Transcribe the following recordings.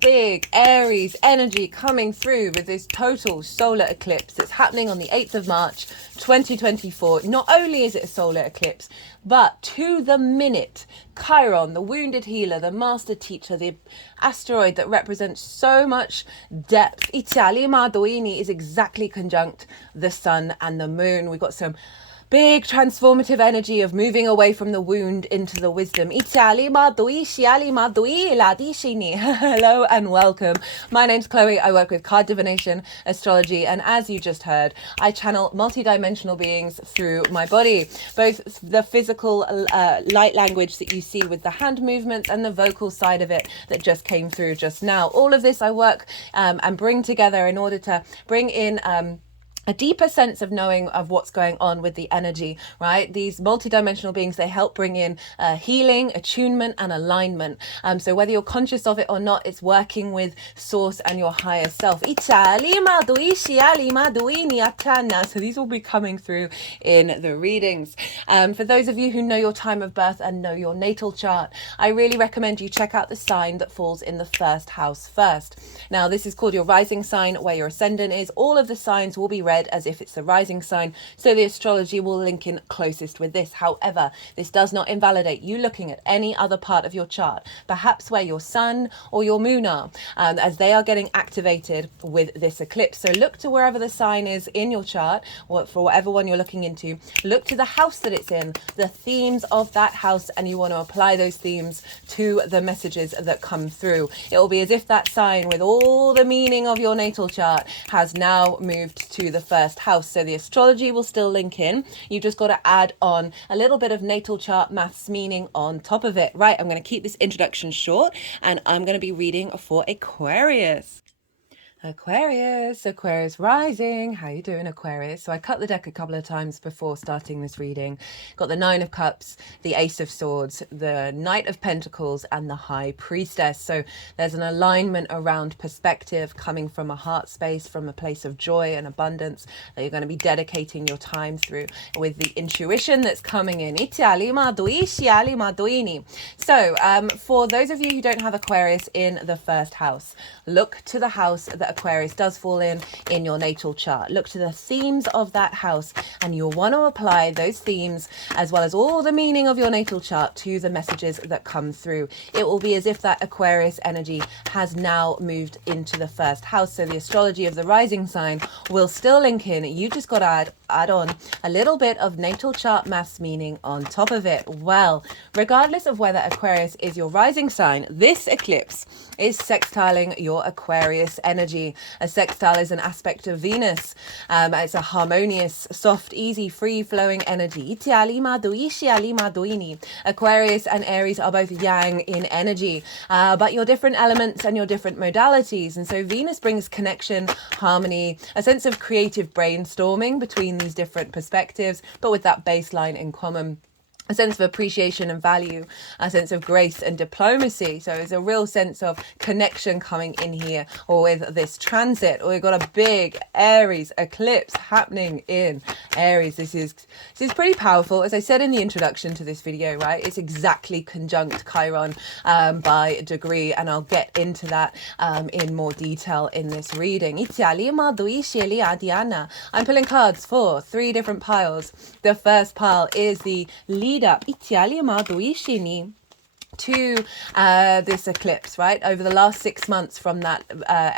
big Aries energy coming through with this total solar eclipse that's happening on the 8th of March 2024. Not only is it a solar eclipse, but to the minute, Chiron, the wounded healer, the master teacher, the asteroid that represents so much depth, Italy Mardoini, is exactly conjunct the sun and the moon. We've got some big transformative energy of moving away from the wound into the wisdom. Hello and welcome. My name's Chloe. I work with card divination, astrology, and as you just heard, I channel multidimensional beings through my body. Both the physical light language that you see with the hand movements and the vocal side of it that just came through just now. All of this I work and bring together in order to bring in a deeper sense of knowing of what's going on with the energy, right? These multidimensional beings, they help bring in healing, attunement, and alignment. So whether you're conscious of it or not, it's working with source and your higher self. So these will be coming through in the readings. For those of you who know your time of birth and know your natal chart, I really recommend you check out the sign that falls in the first house first. Now, this is called your rising sign, where your ascendant is. All of the signs will be read as if it's the rising sign, so the astrology will link in closest with this. However, this does not invalidate you looking at any other part of your chart, perhaps where your sun or your moon are, as they are getting activated with this eclipse. So look to wherever the sign is in your chart, or for whatever one you're looking into. Look to the house that it's in, the themes of that house, and you want to apply those themes to the messages that come through. It will be as if that sign, with all the meaning of your natal chart, has now moved to the first house. So the astrology will still link in. You've just got to add on a little bit of natal chart maths meaning on top of it. Right, I'm going to keep this introduction short, and I'm going to be reading for Aquarius. Aquarius rising. How you doing, Aquarius? So I cut the deck a couple of times before starting this reading. Got the Nine of Cups, the Ace of Swords, the Knight of Pentacles, and the High Priestess. So there's an alignment around perspective coming from a heart space, from a place of joy and abundance that you're going to be dedicating your time through, with the intuition that's coming in. So for those of you who don't have Aquarius in the first house, look to the house that Aquarius does fall in your natal chart. Look to the themes of that house, and you'll want to apply those themes as well as all the meaning of your natal chart to the messages that come through. It will be as if that Aquarius energy has now moved into the first house. So the astrology of the rising sign will still link in. You just got to add on a little bit of natal chart maths meaning on top of it. Well, regardless of whether Aquarius is your rising sign, this eclipse is sextiling your Aquarius energy. A sextile is an aspect of Venus. It's a harmonious, soft, easy, free-flowing energy. Aquarius and Aries are both yang in energy, but you're different elements and you're different modalities. And so Venus brings connection, harmony, a sense of creative brainstorming between these different perspectives, but with that baseline in common. A sense of appreciation and value, a sense of grace and diplomacy. So it's a real sense of connection coming in here, or with this transit. Or we've got a big Aries eclipse happening in Aries. This is pretty powerful. As I said in the introduction to this video, right, it's exactly conjunct Chiron by degree, and I'll get into that in more detail in this reading. I'm pulling cards for 3 different piles. The first pile is the lead up to this eclipse, right? Over the last 6 months from that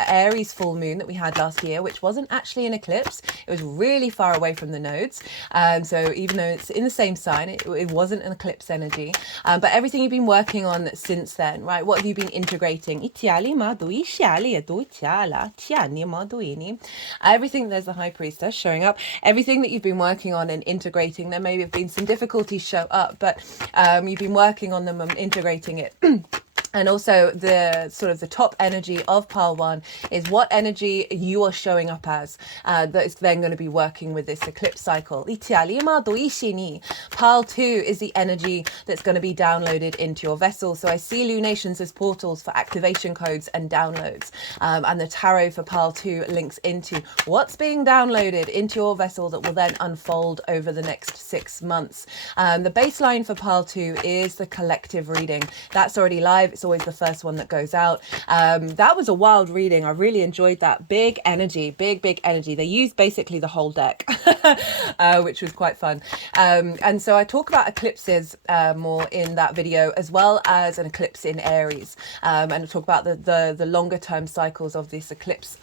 Aries full moon that we had last year, which wasn't actually an eclipse, it was really far away from the nodes. So even though it's in the same sign, it wasn't an eclipse energy. But everything you've been working on since then, right? What have you been integrating? Everything, there's the High Priestess showing up. Everything that you've been working on and integrating, there may have been some difficulties show up, but you've been working on them and integrating it. And also the sort of the top energy of pile 1 is what energy you are showing up as. That is then going to be working with this eclipse cycle. Pile 2 is the energy that's going to be downloaded into your vessel. So I see lunations as portals for activation codes and downloads. And the tarot for pile 2 links into what's being downloaded into your vessel that will then unfold over the next 6 months. The baseline for pile 2 is the collective reading. That's already live. It's always the first one that goes out. That was a wild reading. I really enjoyed that. Big energy, big energy. They used basically the whole deck, which was quite fun. And so I talk about eclipses more in that video, as well as an eclipse in Aries, and I talk about the longer term cycles of this eclipse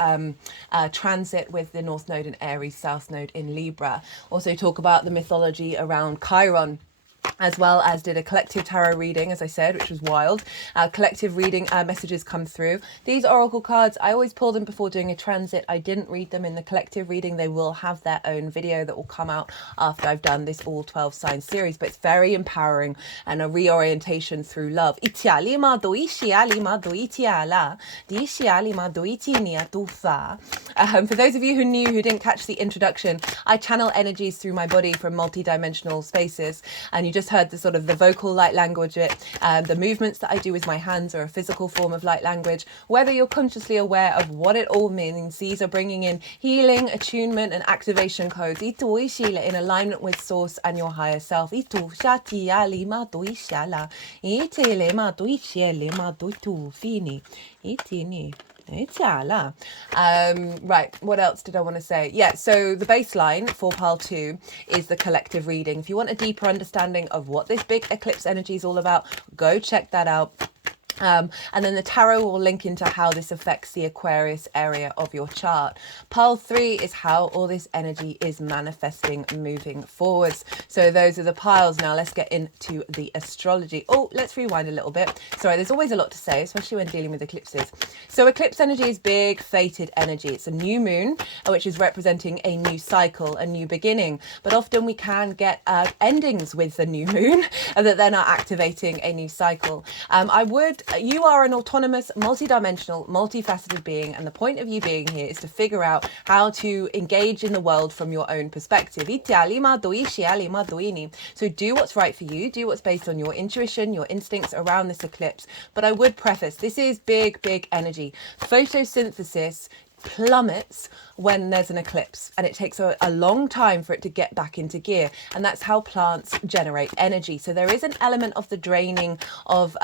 transit with the North Node in Aries, South Node in Libra. Also talk about the mythology around Chiron, as well as did a collective tarot reading, as I said, which was wild. Collective reading messages come through. These oracle cards, I always pull them before doing a transit. I didn't read them in the collective reading. They will have their own video that will come out after I've done this all 12 sign series, but it's very empowering and a reorientation through love. For those of you who didn't catch the introduction, I channel energies through my body from multi-dimensional spaces, and you just heard the sort of the vocal light language bit. The movements that I do with my hands are a physical form of light language. Whether you're consciously aware of what it all means, these are bringing in healing, attunement, and activation codes in alignment with source and your higher self. Right, what else did I want to say? Yeah, so the baseline for pile 2 is the collective reading. If you want a deeper understanding of what this big eclipse energy is all about, go check that out. And then the tarot will link into how this affects the Aquarius area of your chart. Pile 3 is how all this energy is manifesting moving forwards. So those are the piles. Now let's get into the astrology. Oh, let's rewind a little bit. Sorry, there's always a lot to say, especially when dealing with eclipses. So eclipse energy is big, fated energy. It's a new moon, which is representing a new cycle, a new beginning. But often we can get endings with the new moon that then are activating a new cycle. You are an autonomous, multidimensional, multifaceted being, and the point of you being here is to figure out how to engage in the world from your own perspective. So do what's right for you, do what's based on your intuition, your instincts around this eclipse. But I would preface, this is big energy. Photosynthesis plummets when there's an eclipse, and it takes a long time for it to get back into gear, and that's how plants generate energy. So there is an element of the draining of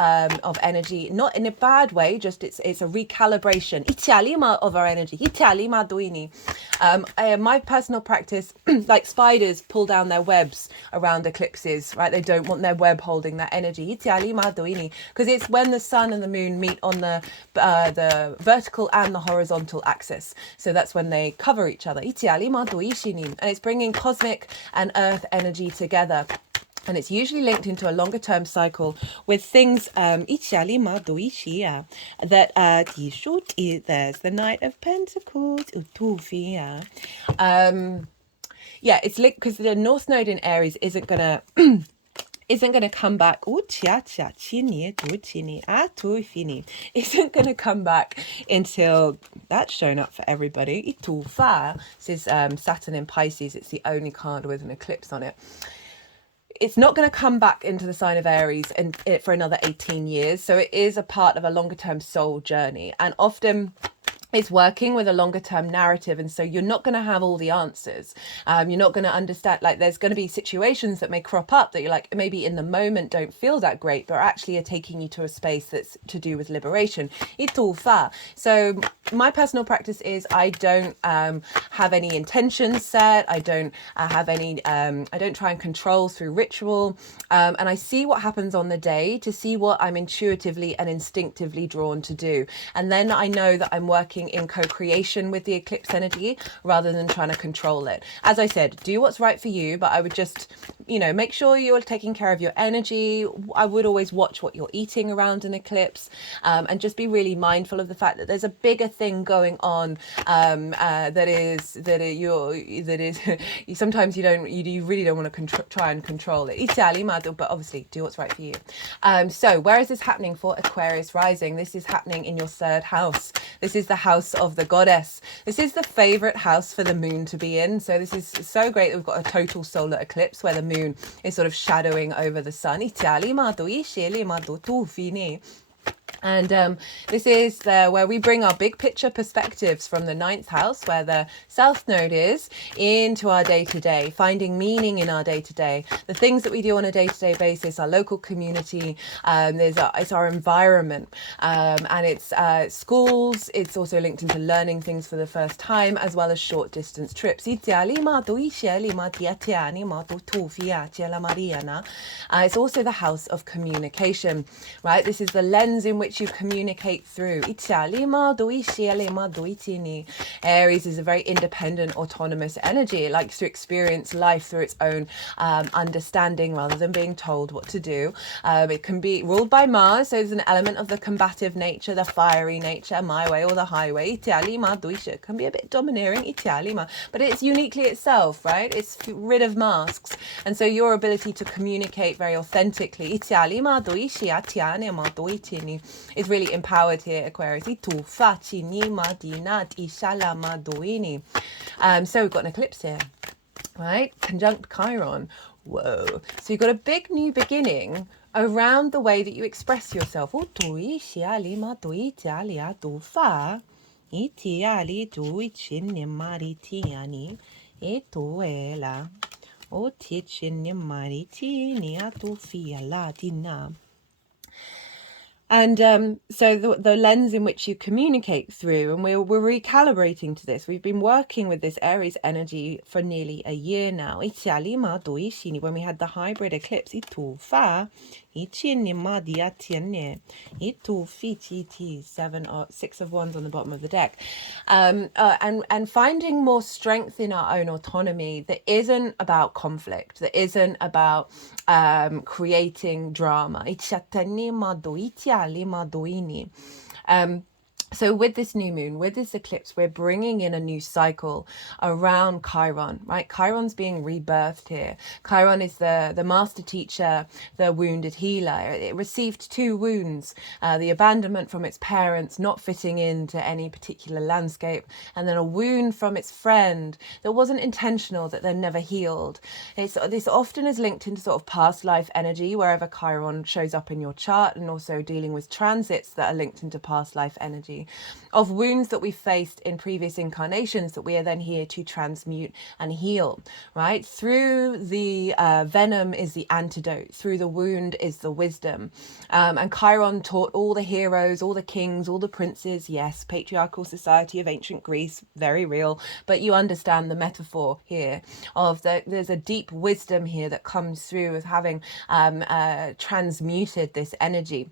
energy, not in a bad way, just it's a recalibration of our energy. My personal practice, like spiders pull down their webs around eclipses, right? They don't want their web holding that energy, because it's when the sun and the moon meet on the vertical and the horizontal axis. So that's when they cover each other. And it's bringing cosmic and earth energy together. And it's usually linked into a longer term cycle with things that there's the Knight of Pentacles. Yeah, it's linked because the North Node in Aries isn't gonna come back. Isn't gonna come back until that's shown up for everybody. This is Saturn in Pisces. It's the only card with an eclipse on it. It's not going to come back into the sign of Aries for another 18 years. So it is a part of a longer term soul journey. And often it's working with a longer term narrative, and so you're not going to have all the answers. You're not going to understand, like there's going to be situations that may crop up that you're like maybe in the moment don't feel that great, but actually are taking you to a space that's to do with liberation. So my personal practice is I don't have any intentions set. I don't have any I don't try and control through ritual, and I see what happens on the day to see what I'm intuitively and instinctively drawn to do, and then I know that I'm working in co-creation with the eclipse energy rather than trying to control it. As I said, do what's right for you, but I would just, make sure you're taking care of your energy. I would always watch what you're eating around an eclipse, and just be really mindful of the fact that there's a bigger thing going on, sometimes you really don't want to try and control it. But obviously do what's right for you. So where is this happening for Aquarius rising? This is happening in your 3rd house. This is the house of the goddess. This is the favorite house for the moon to be in. So this is so great that we've got a total solar eclipse where the moon is sort of shadowing over the sun. And this is where we bring our big picture perspectives from the ninth house, where the South Node is, into our day-to-day, finding meaning in our day-to-day. The things that we do on a day-to-day basis, our local community, it's our environment, and it's schools. It's also linked into learning things for the first time, as well as short distance trips. It's also the house of communication, right? This is the lens in which you communicate through. Aries is a very independent, autonomous energy. It likes to experience life through its own understanding rather than being told what to do. It can be ruled by Mars, so there's an element of the combative nature, the fiery nature, my way or the highway. It can be a bit domineering, but it's uniquely itself, right? It's rid of masks. And so your ability to communicate very authentically is really empowered here, Aquarius. So we've got an eclipse here, right? Conjunct Chiron. Whoa. So you've got a big new beginning around the way that you express yourself. And so the lens in which you communicate through, and we're recalibrating to this. We've been working with this Aries energy for nearly a year now. When we had the hybrid eclipse, six of wands on the bottom of the deck, and finding more strength in our own autonomy that isn't about conflict, that isn't about creating drama. So with this new moon, with this eclipse, we're bringing in a new cycle around Chiron, right? Chiron's being rebirthed here. Chiron is the master teacher, the wounded healer. It received two wounds, the abandonment from its parents, not fitting into any particular landscape, and then a wound from its friend that wasn't intentional, that then never healed. This often is linked into sort of past life energy, wherever Chiron shows up in your chart, and also dealing with transits that are linked into past life energy, of wounds that we faced in previous incarnations that we are then here to transmute and heal, right? Through the venom is the antidote, through the wound is the wisdom. And Chiron taught all the heroes, all the kings, all the princes, yes, patriarchal society of ancient Greece, very real, but you understand the metaphor here of there's a deep wisdom here that comes through with having transmuted this energy.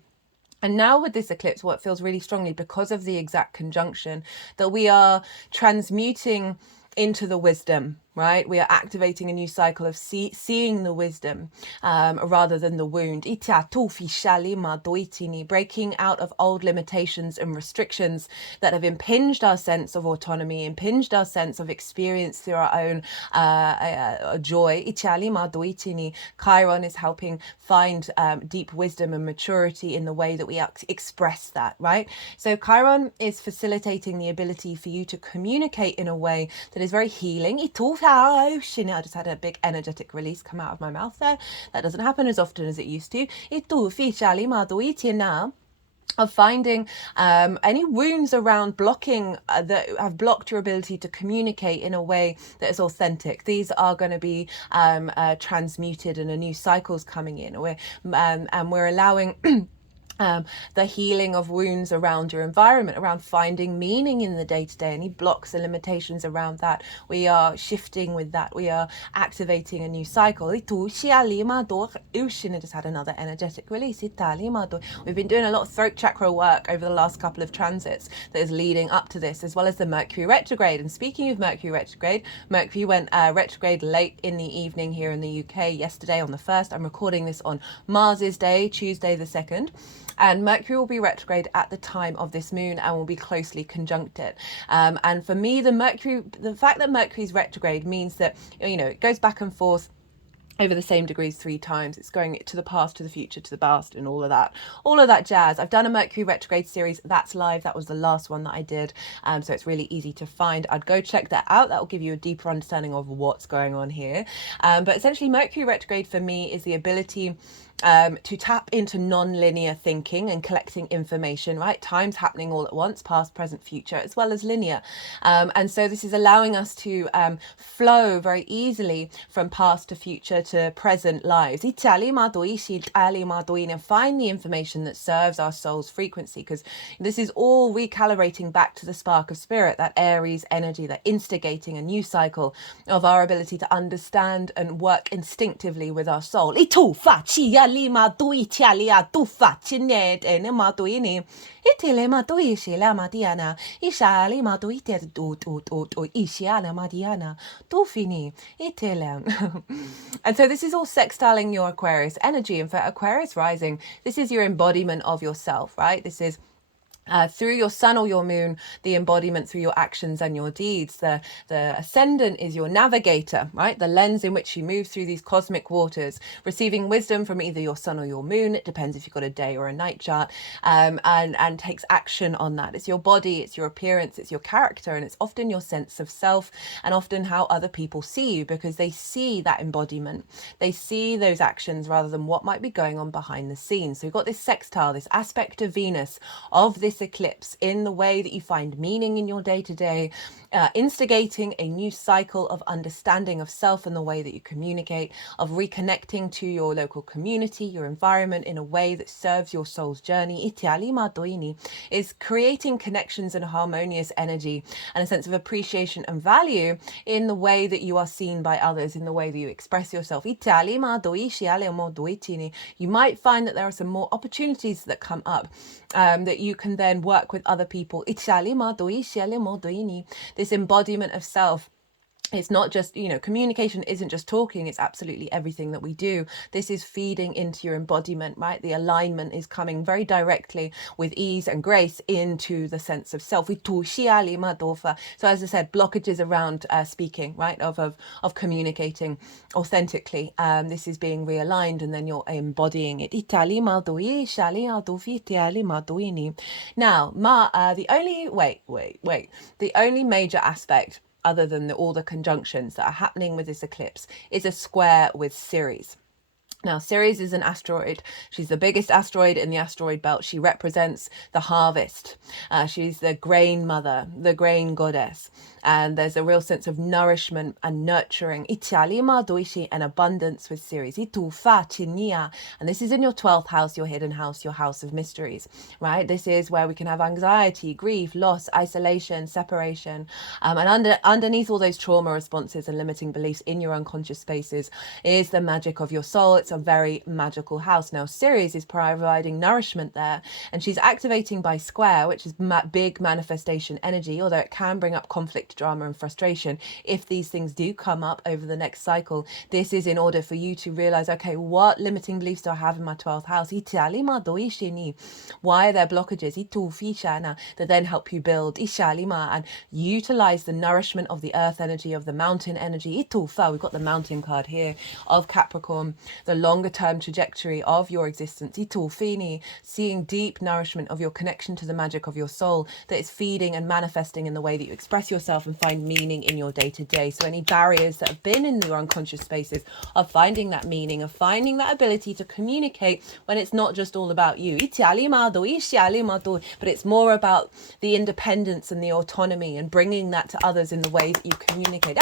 And now with this eclipse, what feels really strongly, because of the exact conjunction, that we are transmuting into the wisdom, right? We are activating a new cycle of seeing the wisdom rather than the wound. Breaking out of old limitations and restrictions that have impinged our sense of autonomy, impinged our sense of experience through our own joy. Chiron is helping find deep wisdom and maturity in the way that we express that, right? So Chiron is facilitating the ability for you to communicate in a way that is very healing. I just had a big energetic release come out of my mouth there. That doesn't happen as often as it used to. Of finding any wounds around blocking that have blocked your ability to communicate in a way that is authentic. These are going to be transmuted, and a new cycle's coming in. And we're allowing the healing of wounds around your environment, around finding meaning in the day-to-day, any blocks and limitations around that. We are shifting with that. We are activating a new cycle. I just had another energetic release. We've been doing a lot of throat chakra work over the last couple of transits that is leading up to this, as well as the Mercury retrograde. And speaking of Mercury retrograde, Mercury went retrograde late in the evening here in the UK yesterday on the 1st. I'm recording this on Mars's day, Tuesday the 2nd. And Mercury will be retrograde at the time of this moon and will be closely conjuncted. And for me, the fact that Mercury's retrograde means that, it goes back and forth over the same degrees 3 times. It's going to the past, to the future, to the past, and all of that jazz. I've done a Mercury retrograde series that's live. That was the last one that I did, so it's really easy to find. I'd go check that out. That will give you a deeper understanding of what's going on here. But essentially, Mercury retrograde for me is the ability to tap into non-linear thinking and collecting information, right? Time's happening all at once, past, present, future, as well as linear. And so this is allowing us to flow very easily from past to future to present lives. And find the information that serves our soul's frequency, because this is all recalibrating back to the spark of spirit, that Aries energy, that instigating a new cycle of our ability to understand and work instinctively with our soul. And so this is all sextiling your Aquarius energy. And for Aquarius rising, this is your embodiment of yourself, right? This is through your sun or your moon, the embodiment through your actions and your deeds. The ascendant is your navigator, right? The lens in which you move through these cosmic waters, receiving wisdom from either your sun or your moon. It depends if you've got a day or a night chart, and takes action on that. It's your body, it's your appearance, it's your character, and it's often your sense of self, and often how other people see you, because they see that embodiment. They see those actions rather than what might be going on behind the scenes. So you've got this sextile, this aspect of Venus, of this eclipse, in the way that you find meaning in your day-to-day, instigating a new cycle of understanding of self and the way that you communicate, of reconnecting to your local community, your environment, in a way that serves your soul's journey. Is creating connections and harmonious energy and a sense of appreciation and value in the way that you are seen by others, in the way that you express yourself. You might find that there are some more opportunities that come up, that you can then work with other people. This embodiment of self. It's not just, communication isn't just talking, it's absolutely everything that we do. This is feeding into your embodiment, right? The alignment is coming very directly with ease and grace into the sense of self. So as I said, blockages around speaking, right? Of communicating authentically. This is being realigned, and then you're embodying it. Now, the only major aspect, other than all the conjunctions that are happening with this eclipse, is a square with Ceres. Now, Ceres is an asteroid. She's the biggest asteroid in the asteroid belt. She represents the harvest. She's the grain mother, the grain goddess. And there's a real sense of nourishment and nurturing and abundance with Ceres. And this is in your 12th house, your hidden house, your house of mysteries, right? This is where we can have anxiety, grief, loss, isolation, separation. And underneath all those trauma responses and limiting beliefs in your unconscious spaces is the magic of your soul. It's a very magical house. Now, Ceres is providing nourishment there, and she's activating by square, which is big manifestation energy, although it can bring up conflict, drama, and frustration. If these things do come up over the next cycle, this is in order for you to realize, okay, what limiting beliefs do I have in my 12th house? Why are there blockages that then help you build and utilize the nourishment of the earth energy, of the mountain energy? We've got the mountain card here of Capricorn, the longer term trajectory of your existence. Seeing deep nourishment of your connection to the magic of your soul that is feeding and manifesting in the way that you express yourself and find meaning in your day-to-day. So any barriers that have been in your unconscious spaces of finding that meaning, of finding that ability to communicate when it's not just all about you, but it's more about the independence and the autonomy and bringing that to others in the way that you communicate.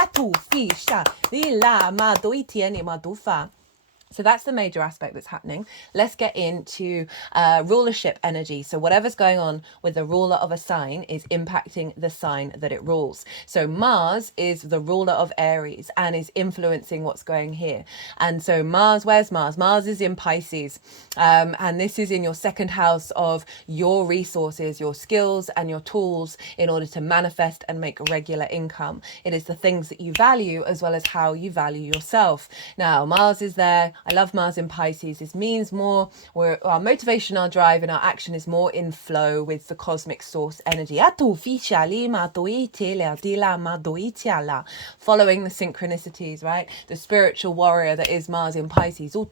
So that's the major aspect that's happening. Let's get into rulership energy. So whatever's going on with the ruler of a sign is impacting the sign that it rules. So Mars is the ruler of Aries and is influencing what's going here. And so Mars, where's Mars? Mars is in Pisces. And this is in your second house of your resources, your skills and your tools in order to manifest and make regular income. It is the things that you value as well as how you value yourself. Now, Mars is there. I love Mars in Pisces. This means more where our motivation, our drive, and our action is more in flow with the cosmic source energy. Following the synchronicities, right? The spiritual warrior that is Mars in Pisces. You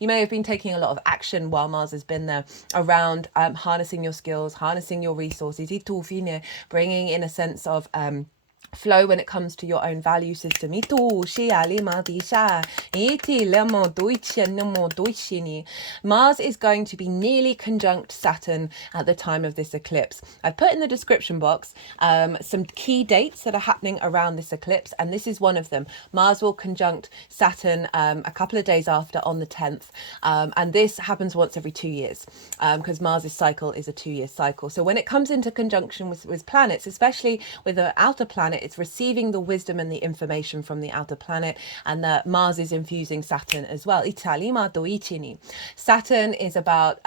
may have been taking a lot of action while Mars has been there around harnessing your skills, harnessing your resources, bringing in a sense of flow when it comes to your own value system. Mars is going to be nearly conjunct Saturn at the time of this eclipse. I've put in the description box some key dates that are happening around this eclipse, and this is one of them. Mars will conjunct Saturn a couple of days after, on the 10th, and this happens once every 2 years because Mars's cycle is a 2-year cycle. So when it comes into conjunction with planets, especially with the outer planet, it's receiving the wisdom and the information from the outer planet, and that Mars is infusing Saturn as well. Saturn is about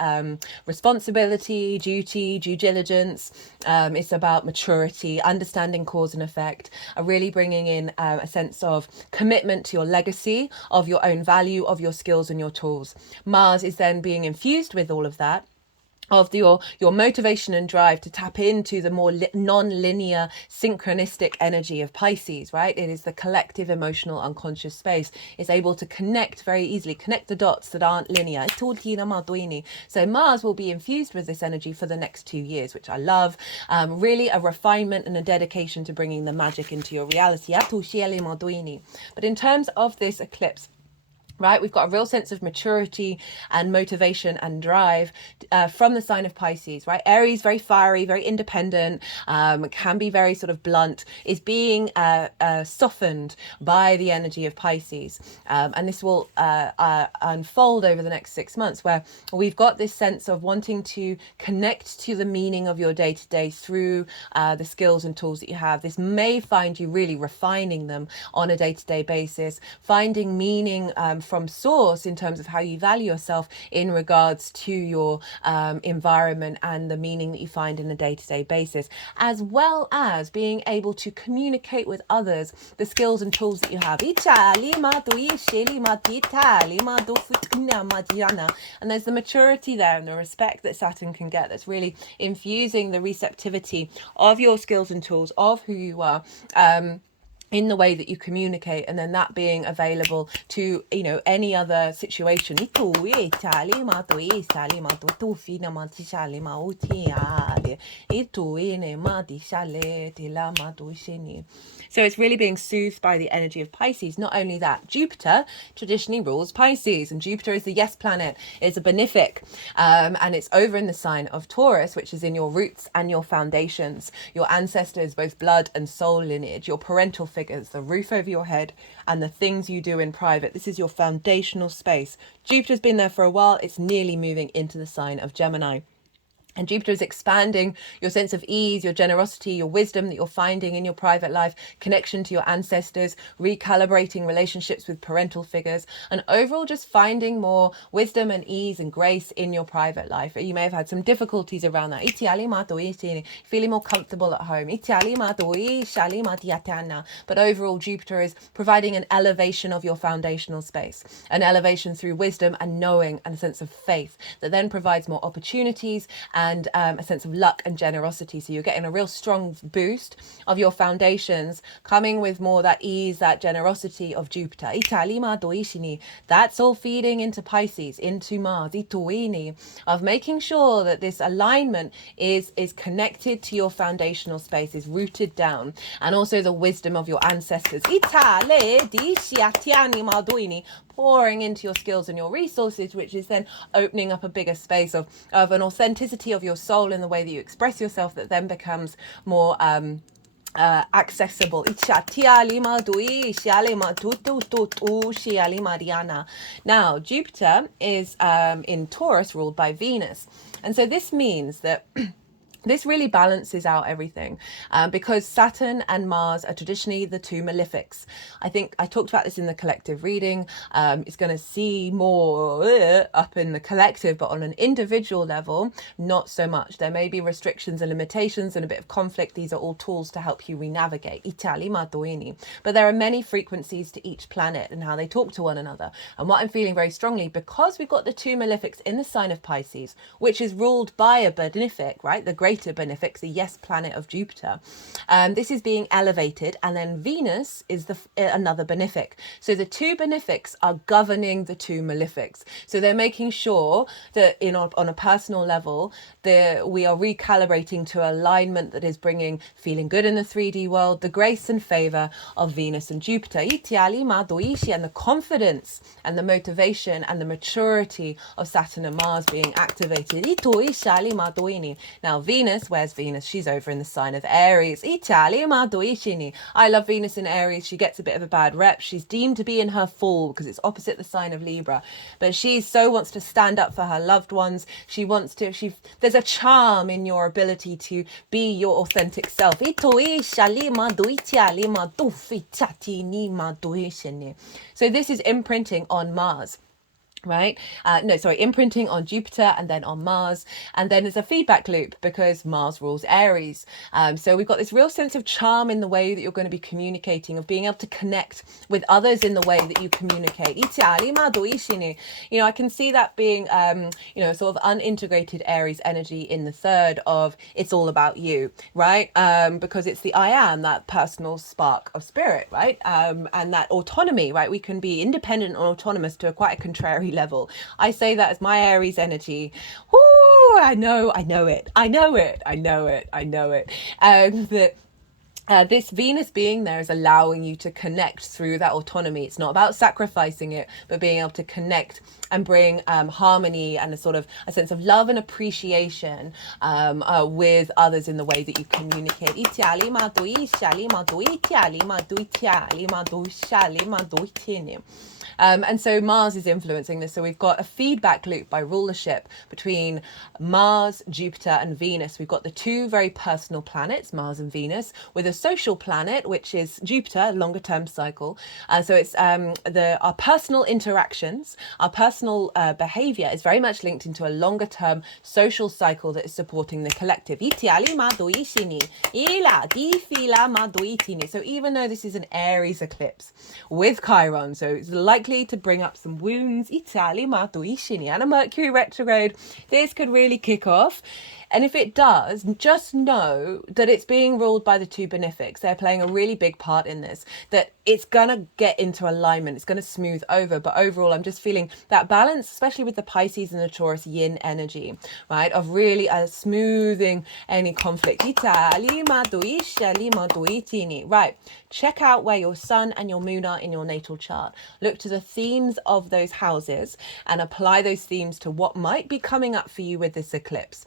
responsibility, duty, due diligence. It's about maturity, understanding cause and effect, really bringing in a sense of commitment to your legacy, of your own value, of your skills and your tools. Mars is then being infused with all of that, of your motivation and drive to tap into the more non-linear synchronistic energy of Pisces, right? It is the collective emotional unconscious space. It's able to connect very easily, connect the dots that aren't linear. So Mars will be infused with this energy for the next 2 years, which I love. Really a refinement and a dedication to bringing the magic into your reality. But in terms of this eclipse, right, we've got a real sense of maturity and motivation and drive from the sign of Pisces, right? Aries, very fiery, very independent, can be very sort of blunt, is being softened by the energy of Pisces. And this will unfold over the next 6 months, where we've got this sense of wanting to connect to the meaning of your day-to-day through the skills and tools that you have. This may find you really refining them on a day-to-day basis, finding meaning from source in terms of how you value yourself in regards to your environment and the meaning that you find in a day-to-day basis, as well as being able to communicate with others the skills and tools that you have. And there's the maturity there and the respect that Saturn can get, that's really infusing the receptivity of your skills and tools, of who you are, in the way that you communicate, and then that being available to, you know, any other situation. So it's really being soothed by the energy of Pisces. Not only that, Jupiter traditionally rules Pisces, and Jupiter is the yes planet, is a benefic, and it's over in the sign of Taurus, which is in your roots and your foundations, your ancestors, both blood and soul lineage, your parental figures, the roof over your head, and the things you do in private. This is your foundational space. Jupiter's been there for a while. It's nearly moving into the sign of Gemini. And Jupiter is expanding your sense of ease, your generosity, your wisdom that you're finding in your private life, connection to your ancestors, recalibrating relationships with parental figures, and overall just finding more wisdom and ease and grace in your private life. You may have had some difficulties around that. Feeling more comfortable at home. But overall, Jupiter is providing an elevation of your foundational space, an elevation through wisdom and knowing and a sense of faith that then provides more opportunities and a sense of luck and generosity. So you're getting a real strong boost of your foundations, coming with more that ease, that generosity of Jupiter. That's all feeding into Pisces, into Mars, of making sure that this alignment is connected to your foundational space, is rooted down, and also the wisdom of your ancestors. Pouring into your skills and your resources, which is then opening up a bigger space of an authenticity of your soul in the way that you express yourself, that then becomes more accessible. Now, Jupiter is in Taurus, ruled by Venus. And so this means that this really balances out everything, because Saturn and Mars are traditionally the two malefics. I think I talked about this in the collective reading. It's going to see more up in the collective, but on an individual level, not so much. There may be restrictions and limitations and a bit of conflict. These are all tools to help you re-navigate. But there are many frequencies to each planet and how they talk to one another. And what I'm feeling very strongly, because we've got the two malefics in the sign of Pisces, which is ruled by a benefic, right? The great greater benefics, the yes planet of Jupiter. This is being elevated, and then Venus is another benefic. So the two benefics are governing the two malefics. So they're making sure that on a personal level, we are recalibrating to alignment that is bringing feeling good in the 3D world, the grace and favor of Venus and Jupiter, and the confidence and the motivation and the maturity of Saturn and Mars being activated. Now Venus, where's Venus? She's over in the sign of Aries. I love Venus in Aries. She gets a bit of a bad rep. She's deemed to be in her fall because it's opposite the sign of Libra, but she so wants to stand up for her loved ones. There's a charm in your ability to be your authentic self. So this is imprinting on Mars. Right? Imprinting on Jupiter and then on Mars. And then there's a feedback loop because Mars rules Aries. So we've got this real sense of charm in the way that you're going to be communicating, of being able to connect with others in the way that you communicate. I can see that being, sort of unintegrated Aries energy in the third of it's all about you, right? Because it's the I am, that personal spark of spirit, right? And that autonomy, right? We can be independent and autonomous to quite a contrary level. I say that as my Aries energy. Woo, I know it. This Venus being there is allowing you to connect through that autonomy. It's not about sacrificing it, but being able to connect and bring harmony and a sense of love and appreciation with others in the way that you communicate. And so Mars is influencing this. So we've got a feedback loop by rulership between Mars, Jupiter, and Venus. We've got the two very personal planets, Mars and Venus, with a social planet, which is Jupiter, longer term cycle. So it's our personal interactions, our personal behavior is very much linked into a longer term social cycle that is supporting the collective. So even though this is an Aries eclipse with Chiron, so it's likely to bring up some wounds, and a Mercury retrograde, this could really kick off. And if it does, just know that it's being ruled by the two benefics. They're playing a really big part in this, that it's going to get into alignment. It's going to smooth over. But overall, I'm just feeling that balance, especially with the Pisces and the Taurus yin energy, right? Of really smoothing any conflict. Right. Check out where your sun and your moon are in your natal chart. Look to the themes of those houses and apply those themes to what might be coming up for you with this eclipse.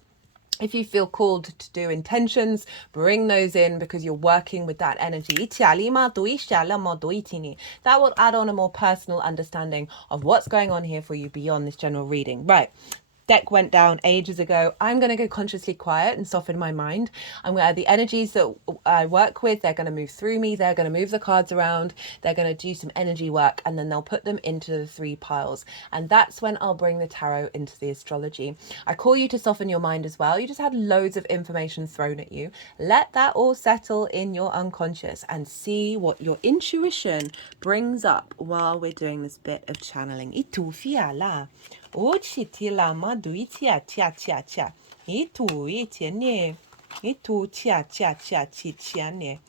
If you feel called to do intentions, bring those in because you're working with that energy. That will add on a more personal understanding of what's going on here for you beyond this general reading. Right. Deck went down ages ago. I'm going to go consciously quiet and soften my mind. The energies that I work with, they're going to move through me. They're going to move the cards around. They're going to do some energy work, and then they'll put them into the three piles. And that's when I'll bring the tarot into the astrology. I call you to soften your mind as well. You just had loads of information thrown at you. Let that all settle in your unconscious and see what your intuition brings up while we're doing this bit of channeling. Ochitila maduitia tia tia tia. Itu itiene. Itu tia tia tia chichiane.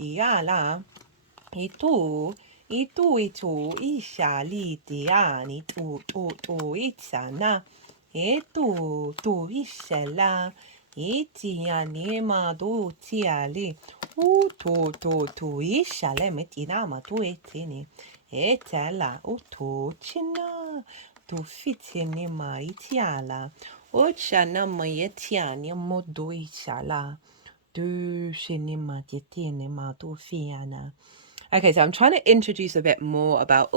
Iala. Itu ishali diani tu itana. Itu tu ishela. Itiane madu tiali. Tu ishale metina matu etini. Etala utu china. Tu fitini ma itiala. Ochana mayetiani modu ishala. Du shinima yetini ma du fiana. Okay, so I'm trying to introduce a bit more about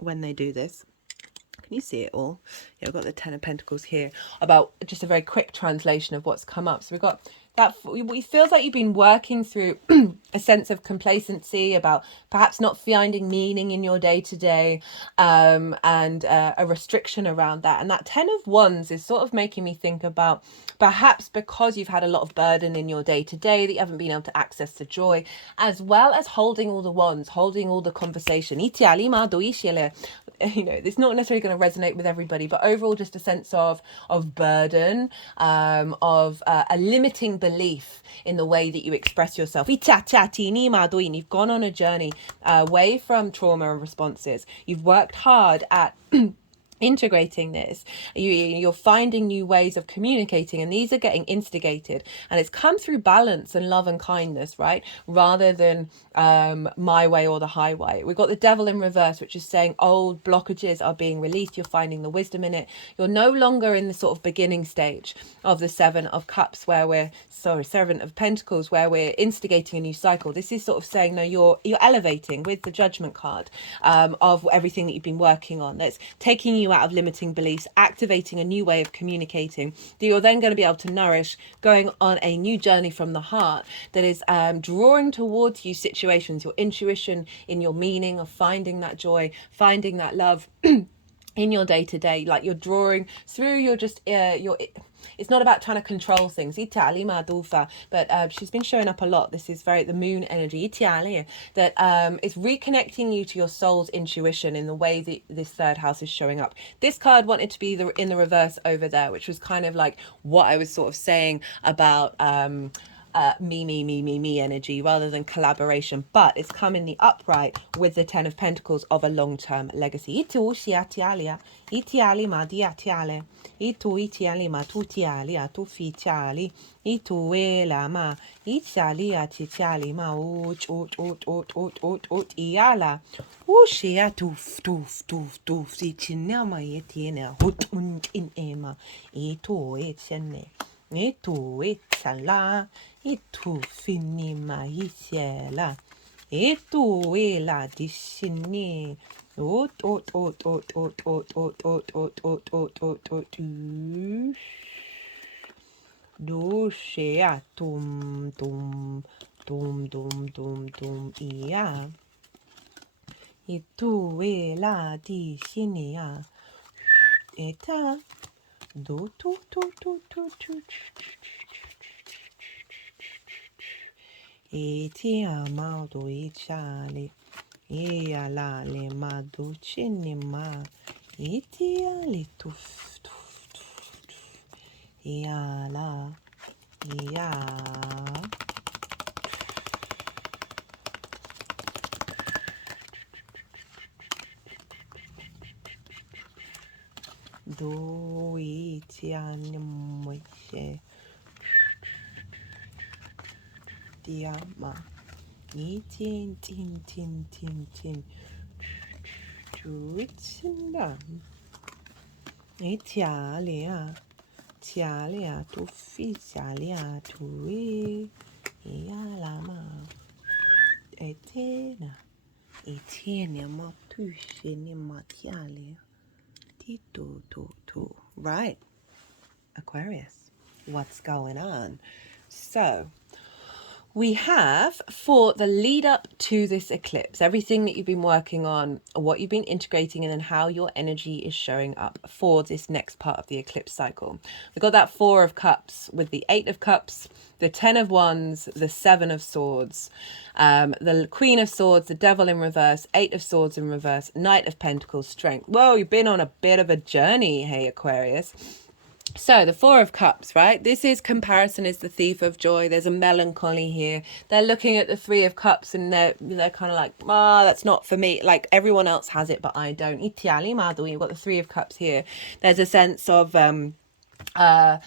when they do this. Can you see it all? Yeah, I've got the Ten of Pentacles here. About just a very quick translation of what's come up. So we've got that it feels like you've been working through a sense of complacency about perhaps not finding meaning in your day to day, and a restriction around that. And that 10 of Wands is sort of making me think about perhaps because you've had a lot of burden in your day to day that you haven't been able to access the joy, as well as holding all the wands, holding all the conversation. You know, it's not necessarily going to resonate with everybody, but overall just a sense of burden, of a limiting belief in the way that you express yourself. You've gone on a journey away from trauma and responses. You've worked hard at integrating this. You're finding new ways of communicating, and these are getting instigated, and it's come through balance and love and kindness, right, rather than my way or the highway. We've got the devil in reverse, which is saying old blockages are being released. You're finding the wisdom in it. You're no longer in the sort of beginning stage of the Seven of Cups, where we're Seven of Pentacles, where we're instigating a new cycle. This is sort of saying, no, you're elevating with the Judgment card, of everything that you've been working on. That's taking you out of limiting beliefs, activating a new way of communicating that you're then going to be able to nourish, going on a new journey from the heart that is drawing towards you situations, your intuition in your meaning of finding that joy, finding that love in your day to day. Like you're drawing through, you're just it's not about trying to control things, but she's been showing up a lot. This is very the moon energy, that is reconnecting you to your soul's intuition in the way that this third house is showing up. This card wanted to be in the reverse over there, which was kind of like what I was sort of saying about me energy rather than collaboration, but it's come in the upright with the 10 of Pentacles of a long-term legacy. Itiali ma diatiale, itu itiali ma tutiali atu fitiali, itu ela ma itiali atitiali ma ut iala, ushia tuf itinama yetiena hut in ema, itu etienne. Itu itala, itu finima isiela, itu ela disini, ot dushea tum ia, itu ela disinia, eta do tu eti amado echale e ala le maducini ma eti ale tuf e ala ya do eti animoche diama tin chuitsinda etialia tu fisialia tu e alama etena ma tu sheni matiale tito to. Right, Aquarius, what's going on? So we have, for the lead up to this eclipse, everything that you've been working on, what you've been integrating in, and how your energy is showing up for this next part of the eclipse cycle. We've got that 4 of Cups with the 8 of Cups, the 10 of Wands, the 7 of Swords, the Queen of Swords, the Devil in reverse, 8 of Swords in reverse, Knight of Pentacles, Strength. Whoa, you've been on a bit of a journey, hey Aquarius. So the 4 of Cups, right? This is comparison is the thief of joy. There's a melancholy here. They're looking at the 3 of Cups and they're kind of like, that's not for me. Like everyone else has it, but I don't. You've got the 3 of Cups here. There's a sense of, shoulda,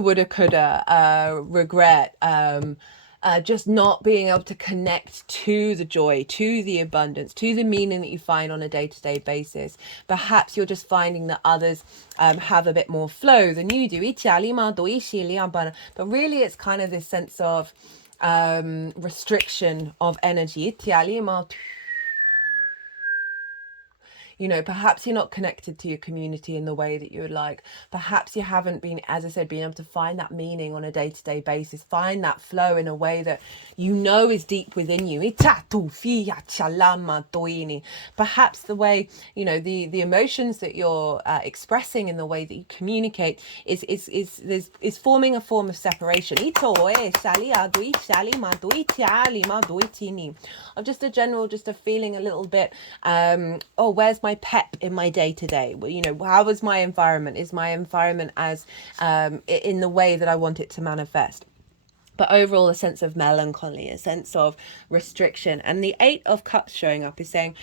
woulda, coulda, regret, just not being able to connect to the joy, to the abundance, to the meaning that you find on a day-to-day basis. Perhaps you're just finding that others have a bit more flow than you do. But really it's kind of this sense of restriction of energy. You know, perhaps you're not connected to your community in the way that you would like. Perhaps you haven't been, as I said, being able to find that meaning on a day-to-day basis, find that flow in a way that you know is deep within you. Perhaps the way, you know, the emotions that you're expressing in the way that you communicate is forming a form of separation. Of just a general, just a feeling a little bit, oh, where's my pep in my day to day? You know, how is my environment? Is my environment as in the way that I want it to manifest? But overall, a sense of melancholy, a sense of restriction. And the Eight of Cups showing up is saying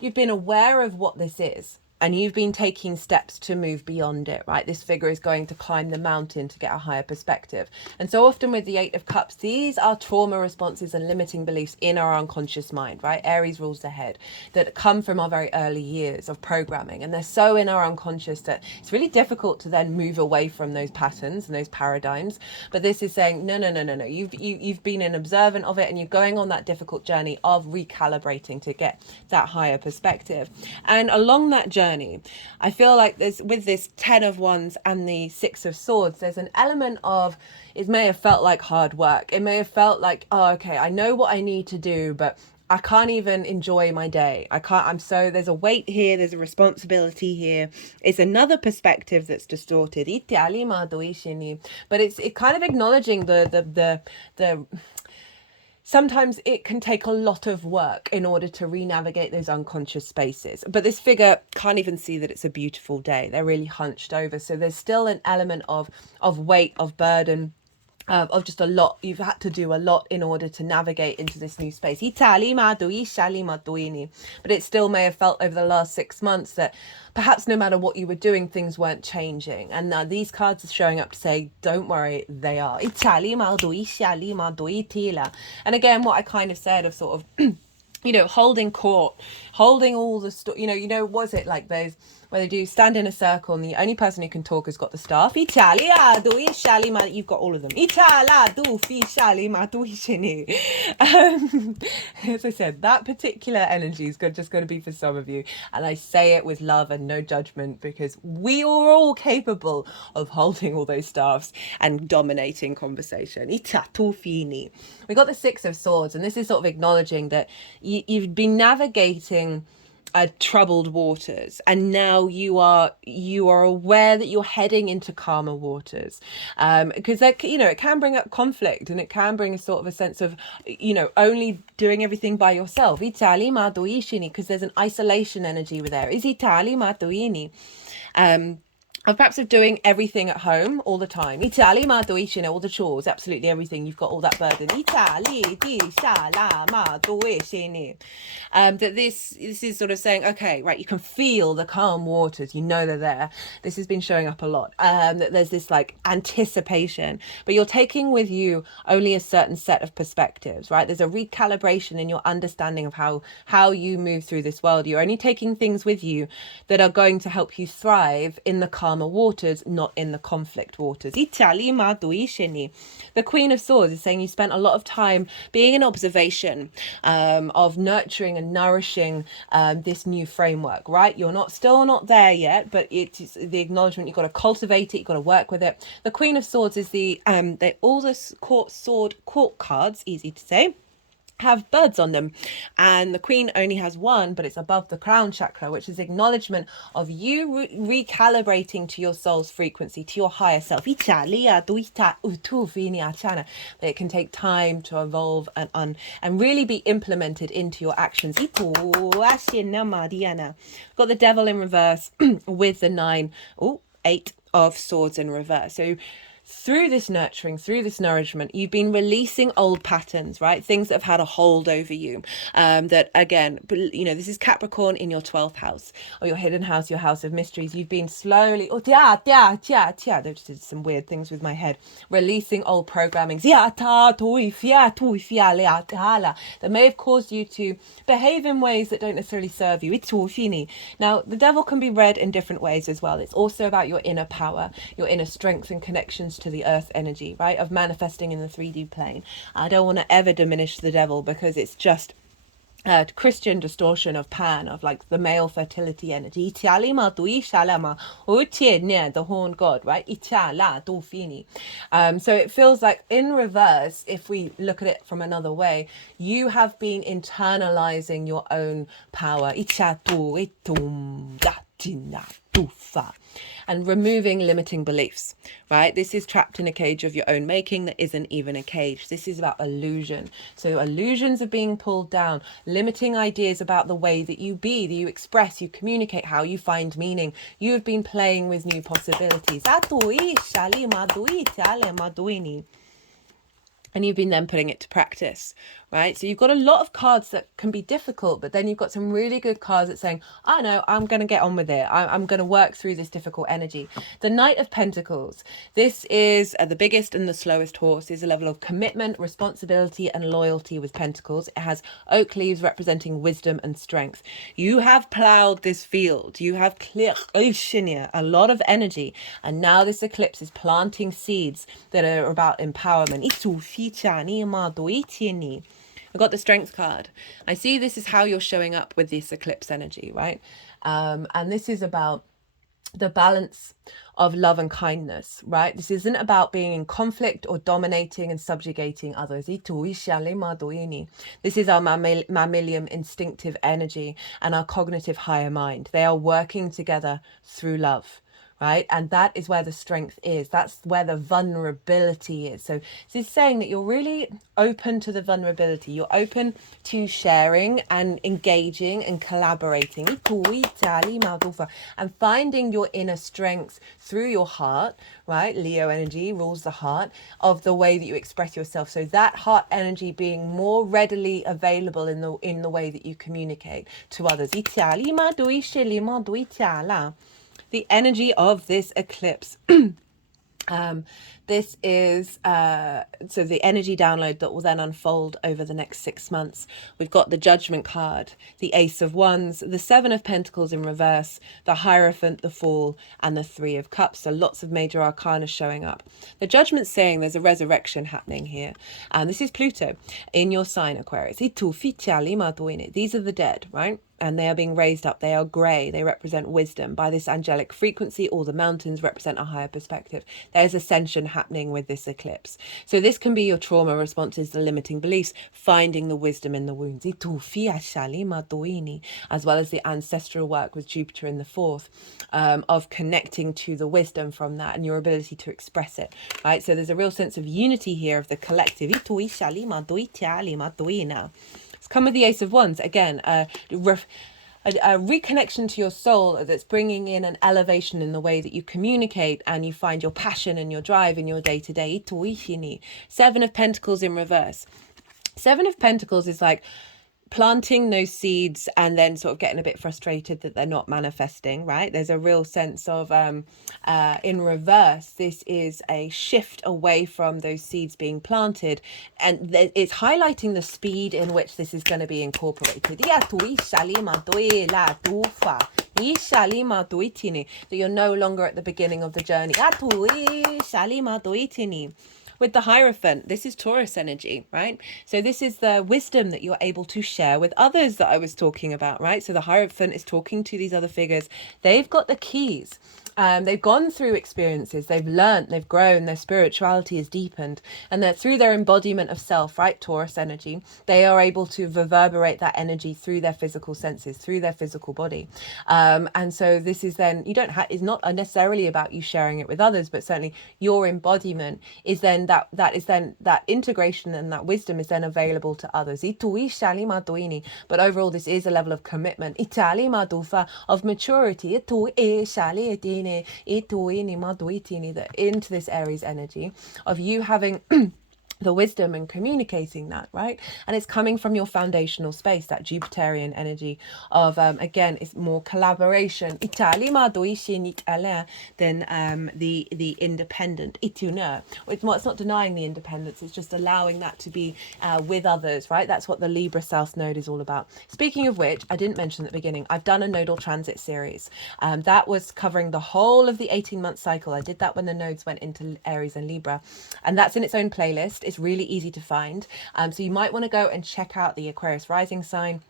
you've been aware of what this is, and you've been taking steps to move beyond it, right? This figure is going to climb the mountain to get a higher perspective. And so often with the Eight of Cups, these are trauma responses and limiting beliefs in our unconscious mind, right? Aries rules the head, that come from our very early years of programming. And they're so in our unconscious that it's really difficult to then move away from those patterns and those paradigms. But this is saying, no. You've been an observant of it, and you're going on that difficult journey of recalibrating to get that higher perspective. And along that journey, I feel like there's, with this 10 of Wands and the 6 of Swords, there's an element of, it may have felt like hard work. It may have felt like, oh, okay, I know what I need to do, but I can't even enjoy my day. There's a weight here, there's a responsibility here. It's another perspective that's distorted. But it's kind of acknowledging the sometimes it can take a lot of work in order to re-navigate those unconscious spaces. But this figure can't even see that it's a beautiful day. They're really hunched over. So there's still an element of weight, of burden, of just a lot. You've had to do a lot in order to navigate into this new space. But it still may have felt over the last 6 months that perhaps no matter what you were doing, things weren't changing. And now these cards are showing up to say, don't worry, they are. And again, what I kind of said of sort of, you know, holding court, holding all the was it like those where they do stand in a circle and the only person who can talk has got the staff? You've got all of them. As I said, that particular energy is just going to be for some of you. And I say it with love and no judgment, because we are all capable of holding all those staffs and dominating conversation. We got the 6 of Swords, and this is sort of acknowledging that you've been navigating troubled waters, and now you are aware that you're heading into calmer waters, because that, you know, it can bring up conflict, and it can bring a sort of a sense of, you know, only doing everything by yourself, because there's an isolation energy with there. Of perhaps of doing everything at home all the time. All the chores, absolutely everything. You've got all that burden. That this is sort of saying, okay, right, you can feel the calm waters. You know they're there. This has been showing up a lot. That there's this like anticipation, but you're taking with you only a certain set of perspectives, right? There's a recalibration in your understanding of how you move through this world. You're only taking things with you that are going to help you thrive in the calmer waters, not in the conflict waters. The Queen of Swords is saying you spent a lot of time being in observation, of nurturing and nourishing this new framework, right? You're still not there yet, but it's the acknowledgement. You've got to cultivate it, you've got to work with it. The Queen of Swords is all the court cards, easy to say, have birds on them, and the Queen only has one, but it's above the crown chakra, which is acknowledgement of you recalibrating to your soul's frequency, to your higher self. But it can take time to evolve and really be implemented into your actions. Got the Devil in reverse with the 8 of Swords in reverse. So through this nurturing, through this nourishment, you've been releasing old patterns, right? Things that have had a hold over you. That again, you know, this is Capricorn in your 12th house, or your hidden house, your house of mysteries. You've been slowly, there just did some weird things with my head, releasing old programming that may have caused you to behave in ways that don't necessarily serve you. Now, the Devil can be read in different ways as well. It's also about your inner power, your inner strength and connections to the earth energy, right, of manifesting in the 3D plane. I don't want to ever diminish the Devil, because it's just Christian distortion of Pan, of like the male fertility energy. The horn god, right? So it feels like in reverse, if we look at it from another way, you have been internalizing your own power and removing limiting beliefs, right? This is trapped in a cage of your own making that isn't even a cage. This is about illusion. So illusions are being pulled down, limiting ideas about the way that you be, that you express, you communicate, how you find meaning. You have been playing with new possibilities. And you've been then putting it to practice, right? So you've got a lot of cards that can be difficult, but then you've got some really good cards that saying, oh no, I'm going to get on with it. I'm going to work through this difficult energy. The Knight of Pentacles. This is the biggest and the slowest horse. Is a level of commitment, responsibility, and loyalty with Pentacles. It has oak leaves representing wisdom and strength. You have plowed this field. You have cleared a lot of energy. And now this eclipse is planting seeds that are about empowerment. I got the Strength card. I see this is how you're showing up with this eclipse energy, right? And this is about the balance of love and kindness, right? This isn't about being in conflict or dominating and subjugating others. This is our mammalian instinctive energy and our cognitive higher mind. They are working together through love. Right. And that is where the strength is. That's where the vulnerability is. So this is saying that you're really open to the vulnerability. You're open to sharing and engaging and collaborating and finding your inner strength through your heart. Right. Leo energy rules the heart of the way that you express yourself. So that heart energy being more readily available in the way that you communicate to others. The energy of this eclipse. This is so the energy download that will then unfold over the next 6 months. We've got the Judgment card, the Ace of Wands, the Seven of Pentacles in reverse, the Hierophant, the Fool, and the Three of Cups. So lots of major arcana showing up. The Judgment's saying there's a resurrection happening here. And this is Pluto in your sign, Aquarius. These are the dead, right? And they are being raised up. They are grey. They represent wisdom. By this angelic frequency, all the mountains represent a higher perspective. There's ascension happening with this eclipse. So this can be your trauma responses, the limiting beliefs, finding the wisdom in the wounds, as well as the ancestral work with Jupiter in the fourth, of connecting to the wisdom from that and your ability to express it, right? So there's a real sense of unity here of the collective. It's come with the Ace of Wands. Again, a reconnection to your soul that's bringing in an elevation in the way that you communicate and you find your passion and your drive in your day-to-day. Seven of Pentacles in reverse. Seven of Pentacles is like planting those seeds and then sort of getting a bit frustrated that they're not manifesting, right? There's a real sense of in reverse, this is a shift away from those seeds being planted, and it's highlighting the speed in which this is going to be incorporated. That you're no longer at the beginning of the journey. With the Hierophant, this is Taurus energy, right? So this is the wisdom that you're able to share with others that I was talking about, right? So the Hierophant is talking to these other figures. They've got the keys. They've gone through experiences, they've learned, they've grown, their spirituality is deepened, and that through their embodiment of self, right, Taurus energy, they are able to reverberate that energy through their physical senses, through their physical body. And so this is then, you don't have, it's not necessarily about you sharing it with others, but certainly your embodiment is then that integration and that wisdom is then available to others. But overall, this is a level of commitment, of maturity, into this Aries energy of you having the wisdom and communicating that, right? And it's coming from your foundational space, that Jupiterian energy of again, it's more collaboration than the independent. It's not denying the independence, it's just allowing that to be with others, right? That's what the Libra South Node is all about. Speaking of which, I didn't mention at the beginning, I've done a nodal transit series that was covering the whole of the 18-month cycle. I did that when the nodes went into Aries and Libra, and that's in its own playlist. It's really easy to find. So you might want to go and check out the Aquarius rising sign,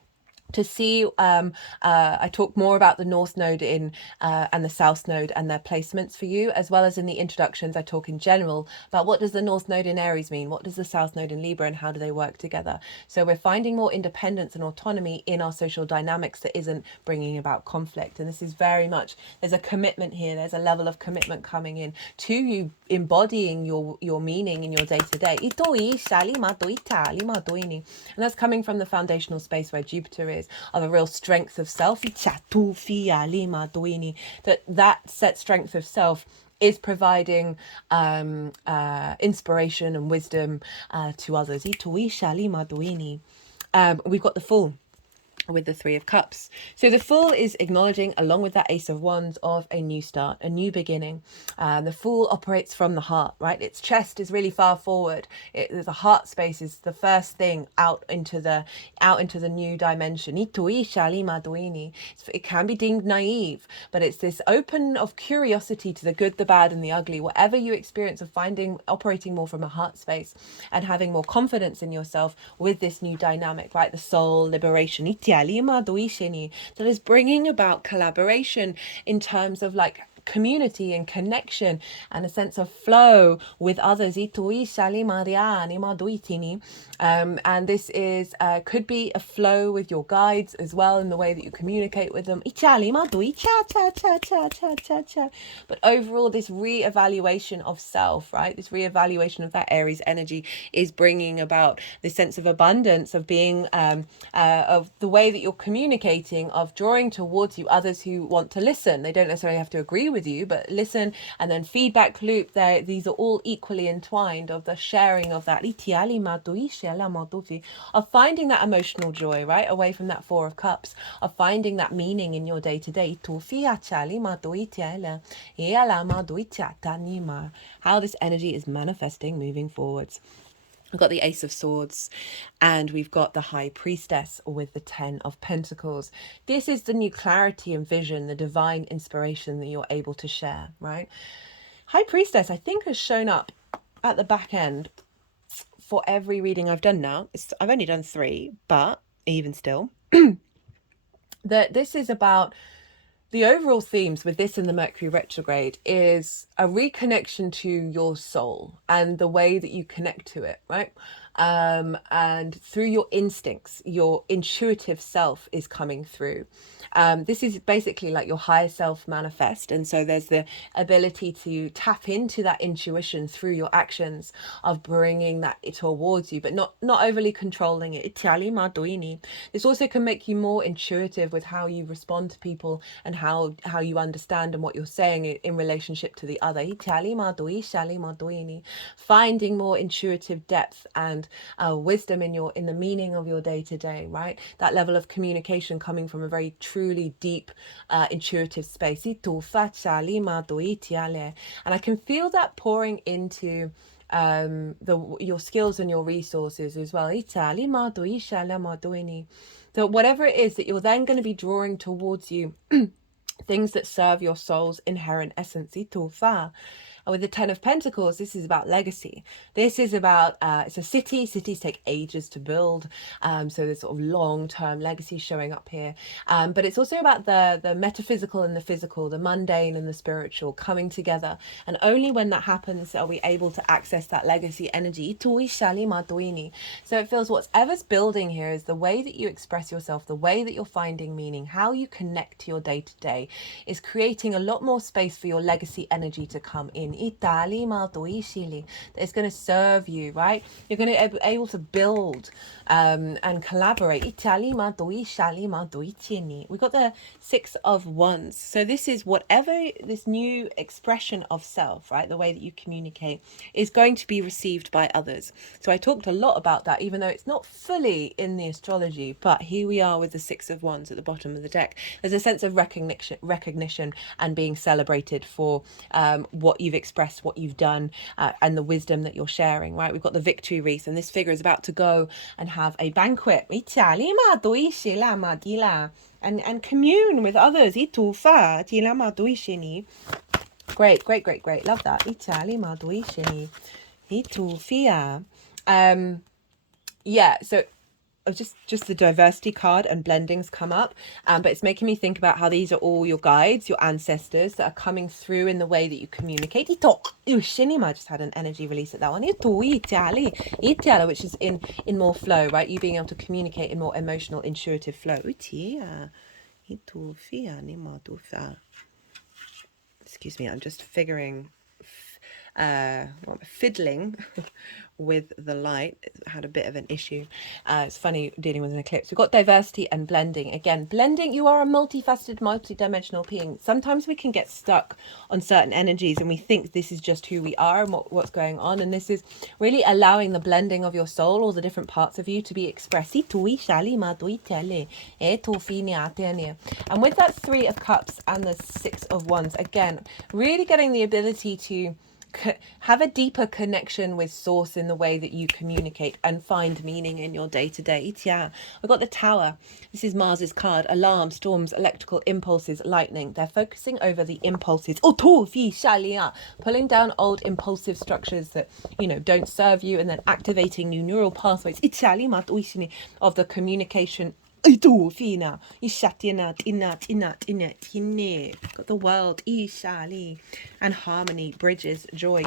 to see I talk more about the North Node in and the South Node and their placements for you, as well as in the introductions I talk in general about what does the North Node in Aries mean, what does the South Node in Libra, and how do they work together. So we're finding more independence and autonomy in our social dynamics that isn't bringing about conflict. And this is very much, there's a commitment here, there's a level of commitment coming in to you embodying your meaning in your day-to-day. And that's coming from the foundational space where Jupiter is, of a real strength of self. That set strength of self is providing inspiration and wisdom to others. We've got the Fool with the Three of Cups. So the Fool is acknowledging, along with that Ace of Wands, of a new start, a new beginning. The Fool operates from the heart, right? Its chest is really far forward. The heart space is the first thing out into the new dimension. It can be deemed naive, but it's this open of curiosity to the good, the bad, and the ugly. Whatever you experience, of operating more from a heart space and having more confidence in yourself with this new dynamic, right? The soul, liberation, that is bringing about collaboration in terms of like community and connection and a sense of flow with others. And this is could be a flow with your guides as well, in the way that you communicate with them. But overall, this re-evaluation of self, right, this re-evaluation of that Aries energy is bringing about this sense of abundance, of being of the way that you're communicating, of drawing towards you others who want to listen. They don't necessarily have to agree with you, but listen, and then feedback loop. These are all equally entwined, of the sharing of that, of finding that emotional joy, right, away from that Four of Cups, of finding that meaning in your day-to-day. How this energy is manifesting moving forwards. We've got the Ace of Swords, and we've got the High Priestess with the Ten of Pentacles. This is the new clarity and vision, the divine inspiration that you're able to share, right? High Priestess, I think, has shown up at the back end for every reading I've done now. I've only done 3, but even still, that this is about the overall themes with this and the Mercury retrograde is a reconnection to your soul and the way that you connect to it, right? And through your instincts, your intuitive self is coming through. This is basically like your higher self manifest. And so there's the ability to tap into that intuition through your actions, of bringing that towards you, but not overly controlling it. This also can make you more intuitive with how you respond to people and how you understand and what you're saying in relationship to the other. Finding more intuitive depth and wisdom in the meaning of your day-to-day, right? That level of communication coming from a very truly deep intuitive space. And I can feel that pouring into your skills and your resources as well. So whatever it is that you're then going to be drawing towards you, things that serve your soul's inherent essence. And with the Ten of Pentacles, this is about legacy. This is about, it's a city. Cities take ages to build. So there's sort of long-term legacy showing up here. But it's also about the metaphysical and the physical, the mundane and the spiritual coming together. And only when that happens are we able to access that legacy energy. So it feels whatever's building here is the way that you express yourself, the way that you're finding meaning, how you connect to your day-to-day is creating a lot more space for your legacy energy to come in. It's going to serve you, right? You're going to be able to build and collaborate. We've got the Six of Wands. So this is whatever this new expression of self, right? The way that you communicate is going to be received by others. So I talked a lot about that, even though it's not fully in the astrology, but here we are with the Six of Wands at the bottom of the deck. There's a sense of recognition and being celebrated for what you've expressed, what you've done, and the wisdom that you're sharing, right? We've got the victory wreath, and this figure is about to go and have a banquet and commune with others. Great. Love that. Yeah, so just the diversity card and blendings come up, but it's making me think about how these are all your guides, your ancestors that are coming through in the way that you communicate. I just had an energy release at that one, which is in more flow, right? You being able to communicate in more emotional, intuitive flow. Excuse me, I'm just fiddling with the light. It had a bit of an issue. It's funny dealing with an eclipse. We've got diversity and blending. Again, blending, you are a multifaceted, multi-dimensional being. Sometimes we can get stuck on certain energies and we think this is just who we are and what's going on. And this is really allowing the blending of your soul, all the different parts of you to be expressed. And with that 3 of Cups and the 6 of Wands, again, really getting the ability to have a deeper connection with source in the way that you communicate and find meaning in your day-to-day. Yeah, we've got the Tower. This is Mars's card. Alarm, storms, electrical impulses, lightning. They're focusing over the impulses, pulling down old impulsive structures that don't serve you, and then activating new neural pathways of the communication. Got the world, and harmony, bridges, joy.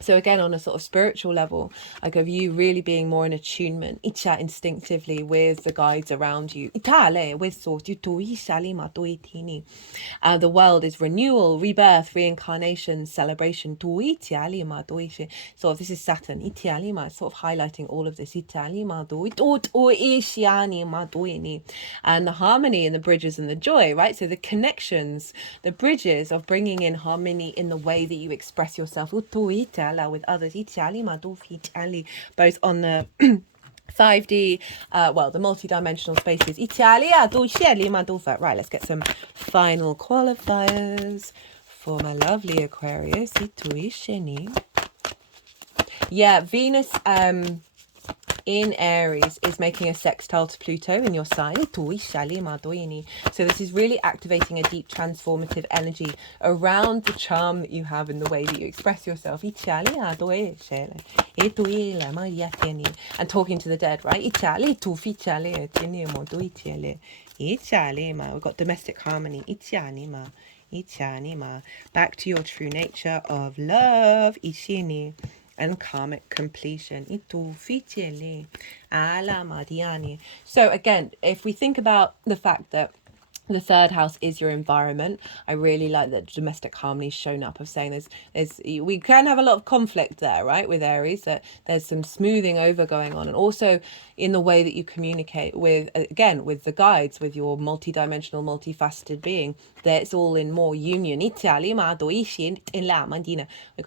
So again, on a sort of spiritual level, like of you really being more in attunement, instinctively with the guides around you. With source. The world is renewal, rebirth, reincarnation, celebration. So if this is Saturn, sort of highlighting all of this. And the harmony and the bridges and the joy, right? So the connections, the bridges of bringing in harmony in the way that you express yourself with others, both on the 5D, the multi-dimensional spaces. Right, let's get some final qualifiers for my lovely Aquarius. Yeah, Venus in Aries is making a sextile to Pluto in your sign. So this is really activating a deep transformative energy around the charm that you have in the way that you express yourself. And talking to the dead, right? We've got domestic harmony. Back to your true nature of love. And karmic completion. So again, if we think about the fact that the 3rd house is your environment, I really like that domestic harmony shown up, of saying we can have a lot of conflict there, right, with Aries, that there's some smoothing over going on, and also in the way that you communicate with, again, with the guides, with your multi-dimensional, multifaceted being, that it's all in more union. We've got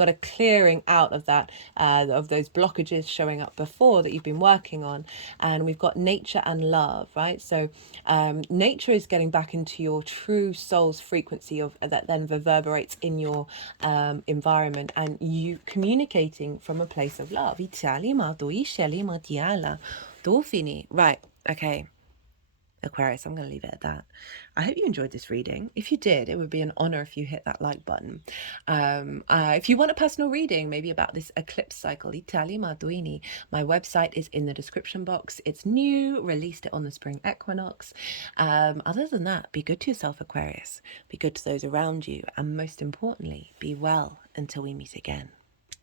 a clearing out of that, of those blockages showing up before that you've been working on. And we've got nature and love, right? So nature is getting back into your true soul's frequency of that then reverberates in your environment, and you communicating from a place of love. Right, okay, Aquarius, I'm going to leave it at that. I hope you enjoyed this reading. If you did, it would be an honor if you hit that like button. If you want a personal reading, maybe about this eclipse cycle, my website is in the description box. It's new, released it on the spring equinox. Other than that, be good to yourself, Aquarius. Be good to those around you. And most importantly, be well until we meet again.